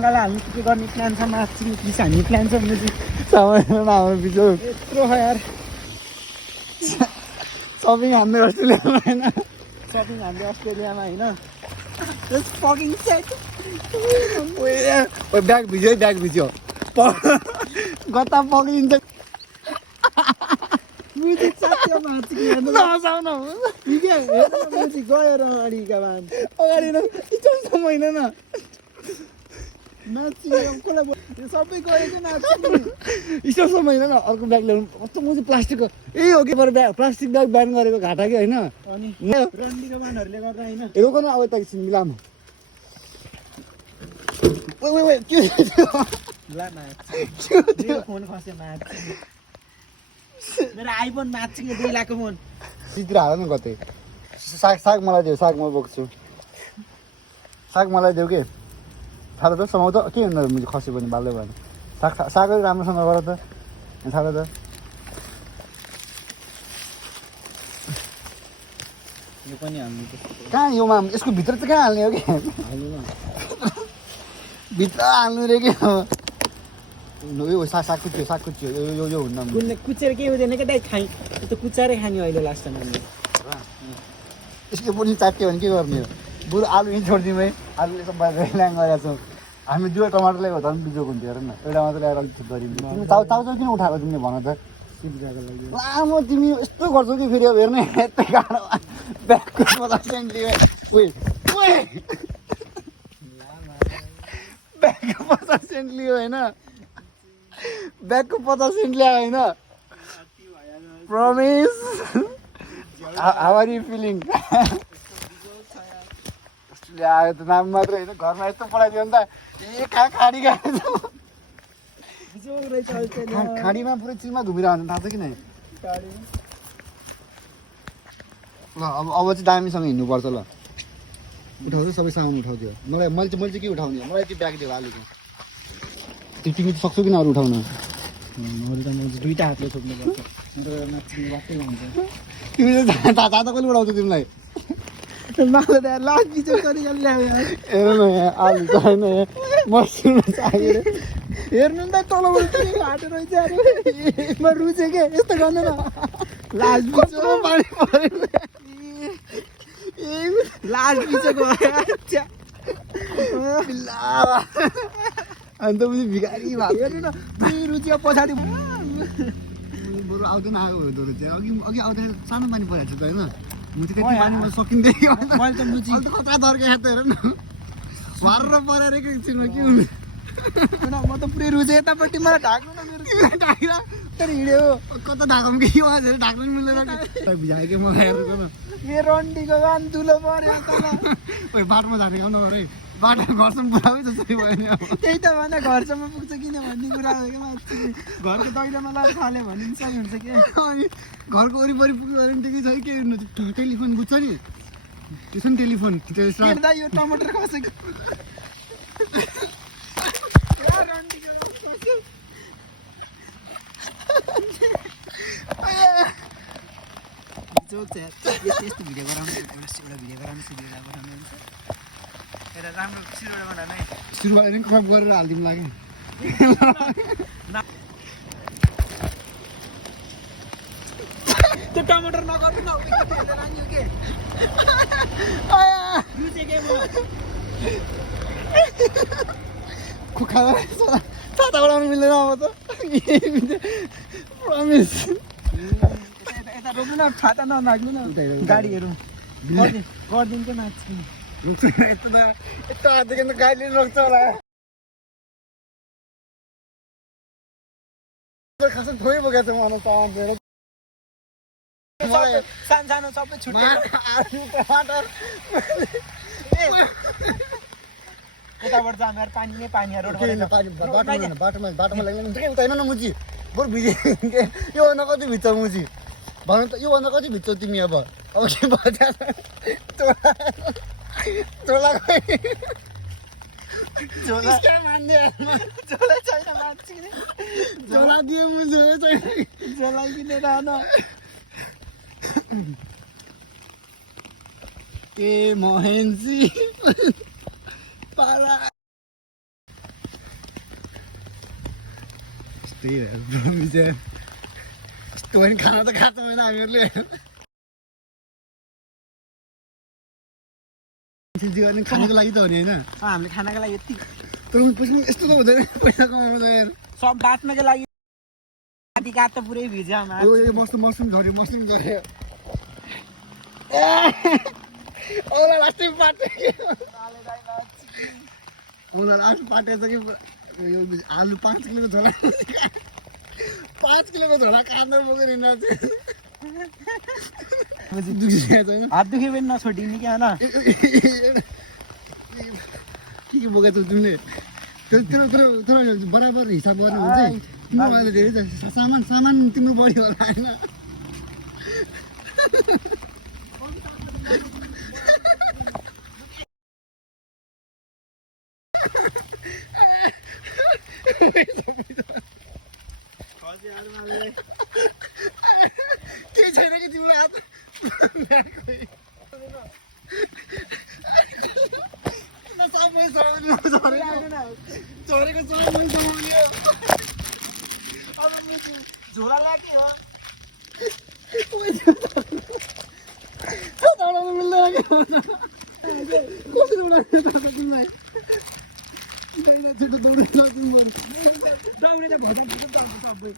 बङ्गाला हाल्नु के गर्ने प्लान छ माछी पिस हान्ने प्लान छ भने चाहिँ बिजो यत्रो छ यार सपिङ हान्दै अस्ट्रेलियामा होइन सपिङ हान्दै अस्ट्रेलियामा होइन जस्ट फकिङ सेट ब्याग भिज्यो है ब्याग भिज्यो गता पक्रिन्छ म्युजिक साथ्यो माछी हेर्नु नहसाउन म्युजिक गएर अगाडिका मान अगाडि न होइन न माछी कसलाई सबै गएको माछी स्टोरसम्म होइन न अर्को ब्याग ल्याउनु कस्तो म चाहिँ प्लास्टिकको यही हो कि पर ब्याग प्लास्टिक ब्याग ब्यान गरेको घाटा कि होइन अनि रन्डीको मानहरूले गर्दा होइन हेरौँ न अब यता एकछिन मिलाम के ला माछी मेरो फोन खस्यो माछी मेरो आइफोन माछीको 2 लाखको फोन चित्र हाल न कतै साग मलाई देऊ साग म बोक्छु साग मलाई देऊ के साह्रो त समाउ त के हुँदो मैले खस्यो भने बाल्दै भयो साग राम्रोसँग गर त साह्रो त यो पनि हाल्नु कहाँ योमा यसको भित्र चाहिँ कहाँ हाल्ने हो कि हाल्नु न भित्र हाल्नु रे के हो यो साग कुच्यो यो हुन्न कुचेर के हुँदैन क्या दाइ खाइ त्यो कुचारै खाने अहिले लास्ट टाइम हामीले यसको पनि चाट्यो भने के गर्ने हो बरु आलु यहीँ छोडिदिउँ है आलुले सब ल्याङ गरेको छौँ हामी दुई टमाटर ल्याएको झन् बिजोक हुन्थ्यो हेर न एउटा मात्रै ल्याएर अलिक गरिदिउँ तिमी चाउचाउ किन उठाएको तिमीले भन त सिद्धिको लागि लामो तिमी यस्तो गर्छौ कि फेरि अब हेर्ने यस्तो गाह्रो ब्यागको 50 सेन्ट लियो ब्यागको 50 सेन्ट लियो होइन ब्यागको 50 सेन्ट ल्यायो होइन promise how are you feeling आयो त नाम मात्रै होइन घरमा यस्तो पढाइदियो भने त ए खाडी गएको खाडीमा पुरै चिलमा घुमिरहनु थाहा छ कि नै ल अब चाहिँ दामीसँग हिँड्नुपर्छ ल उठाउँछ सबै सामान उठाउँथ्यो मैले चाहिँ के उठाउने मलाई त्यो ब्याग दियो आलुको त्यो तिमी सक्छौ किन अरू उठाउन अरू त म दुईटा हातले छोप्नुपर्छ मेरो माछी वाक्कै हुन्छ तिमी चाहिँ जाँदा कसले उठाउँछ तिमीलाई मलाई त लास्ट बिचो गरिकन ल्यायो हेर न यहाँ आलु छैन मसरुम चाहियो हेर्नु नि त तलबाट हाटो रहेछ अरे म रुचेँ के यस्तो गर्दैन लास्ट बिचो पानी परेन लास्ट बिचो गयो अन्त पनि भिखारी भएको हेर्नु न दुई रुचिया पछाडि बरु आउँदैन आएको हुँदो रहेछ अघि आउँदाखेरि सानो पानी परेको छ त होइन म चाहिँ कति पानीमा सकिँदैन मैले त मुची कता धर्के त हेर न भर्र परेर एकछिनमा के हुन्छ म त पुरै रुचेँ यतापट्टि मलाई ढाक्नु न मेरो ढाकिरा तर हिँड्यो कता ढाकौँ कि उहाँहरू ढाक्नु पनि मिल्दैन भिजायो कि मलाई हेर्नु न मेरो रन्डीको गान दुलो पर्यो तल ओइ बाटोमा जाने काम नगर है बाटो घरसम्म पुऱ्याउै जसरी भयो नि अब त्यही त भन्दा घरसम्म पुग्छ किन भन्ने कुरा हो क्या मान्छे घरको दैलोमा लगाएर थाल्यो भने पनि सही हुन्छ कि अनि घरको वरिपरि पुग्यो भने ठिकै छ के हेर्नु टेलिफोन बुझ्छ नि त्यो छ नि टेलिफोन हेर्दा यो टमाटर खसेको यस्तो भिडियो गराउनु एउटा भिडियो गराउनु सिरियल गराउनु हुन्छ एउटा राम्रो सिरोडा बनाउनु है सुरुवात पनि क्रप गरेर हालिदिउँ लाग्यो त्यो टमाटर नगर्नु न के रुचे के खुखा छाता उडाउनु मिल्दैन अब त प्रमिस यता रोक्नु न छाता नलाग्नु न गाडीहरू गरिदिन्छ मान्छे यस्तो हातदेखि त गाडीले रोक्छ होला खास थोरै बोकेको छ मलाई सामान सानो सानो सबै छुट्टै टमाटर यताबाट जानु यार पानी नै पानी बाटोमा लाग्नु के उता हेर्न न मुची बरु भिजे योभन्दा कति भिज्छ मुची भन त योभन्दा कति भिज्छौ तिमी अब के बजार झोला झोला झोला छैन मान्छे झोला दियो मुझे झोला किनेर आउन ए महेन्जी पारा त्यही भएर यस्तो होइन खाना त खाएको होइन हामीहरूले गर्ने खानको लागि त हो नि होइन हामीले खानाको लागि यति तर पैसा यस्तो त हुँदैन पैसा कमाउनु त यार सब बाँच्नको लागि आधी काट त पुरै भिज्यो यो मसरुम झऱ्यो मसरुम झऱ्यो औला लास्टै पाटे औला लास्ट पाटेछ कि यो आलु 5 किलोको झोला 5 किलोको झोला काट्न बोकेर हिँड्न चाहिँ हात दुखे पनि नछोडिने क्या होइन के बोकेको छौ तिमीले त्यो बराबर हिसाब गर्ने हुन्छ तिम्रो अहिले धेरै सामान तिम्रो बढी होला होइन के छैन कि तिम्रो हात सबै झरेको सबै समाउने अब झोला लाग्यो दौडाउनु मिल्दैन कसरी उडाउने तिमीलाई छिटो दौडेर लाग्नु दौडेर भोजन सबै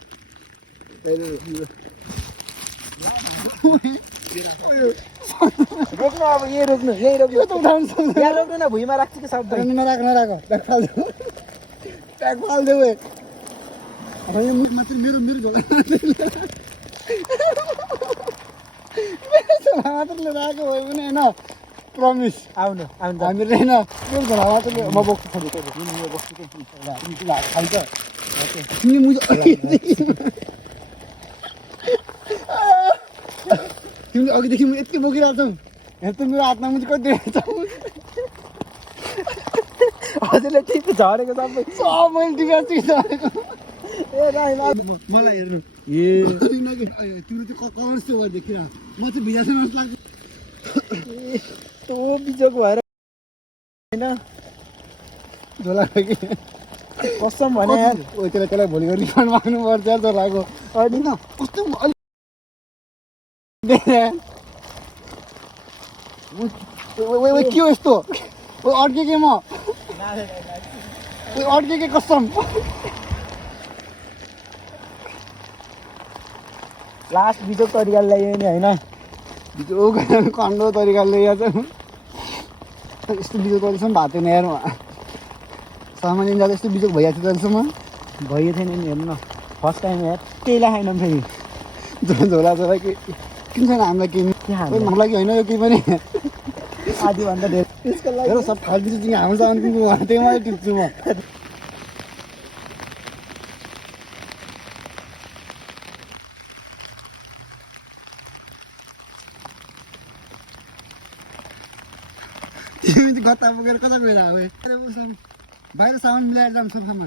रोक्नु अब यही रोक्नु यही रोक्नु त उठाउनु सक्दैन यहाँ रोक्नु न भुइँमा राख्छु कि सबै नराख ब्याग फाल्देऊ यो मुख मात्र मेरो झोला मात्रले राखेको भयो भने होइन प्रमिस आउनु हामीले होइन मेरो झोला मात्रले म बोक्छु छोडी म बोक्छु कि खान्छ तिमीले अघिदेखि म यति बोकिरहेको छौ यहाँ त मेरो हातमा मुझ कति हजुरले ठिक झरेको सबै सब मैले टिकाएको छु झरेको ए राई मलाई हेर्नु ए तिम्रो त्यो कलर जस्तो भयो देखिर म चाहिँ भिजासँग जस्तो लाग्छ यस्तो बिजोक भएर होइन झोला कि कसम भने यार त्यसलाई भोलिको रिफन्ड माग्नु पर्छ झोलाको होइन कस्तो अलिक के हो यस्तो अड्के के म अड्के के कसम लास्ट बिजोक तरिकाले ल्यायो नि होइन बिजोक कन्डो तरिकाले ल्याएको छ यस्तो बिजोक तरिकासम्म भएको थिएन यार सामान दिन जाँदा यस्तो बिजोक भइरहेको थियो तहिलेसम्म भयो थिएन नि हेर्नु न फर्स्ट टाइम यार त्यही लगाएन फेरि झोला कि किन छैन हामीलाई केही हाम्रो लागि होइन यो केही पनि आधीभन्दा धेरै त्यसको लागि हेर सब फाल्दिन्छु तिमी हाम्रो सामान किन्छु त्यही मात्रै टिप्छु म तिमी गत्ता बोकेर कता गएर बाहिर सामान मिलाएर जानु सोफामा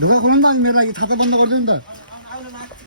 ढोका खोल्नु नि त मेरो लागि छाता बन्द गरिदिनु नि त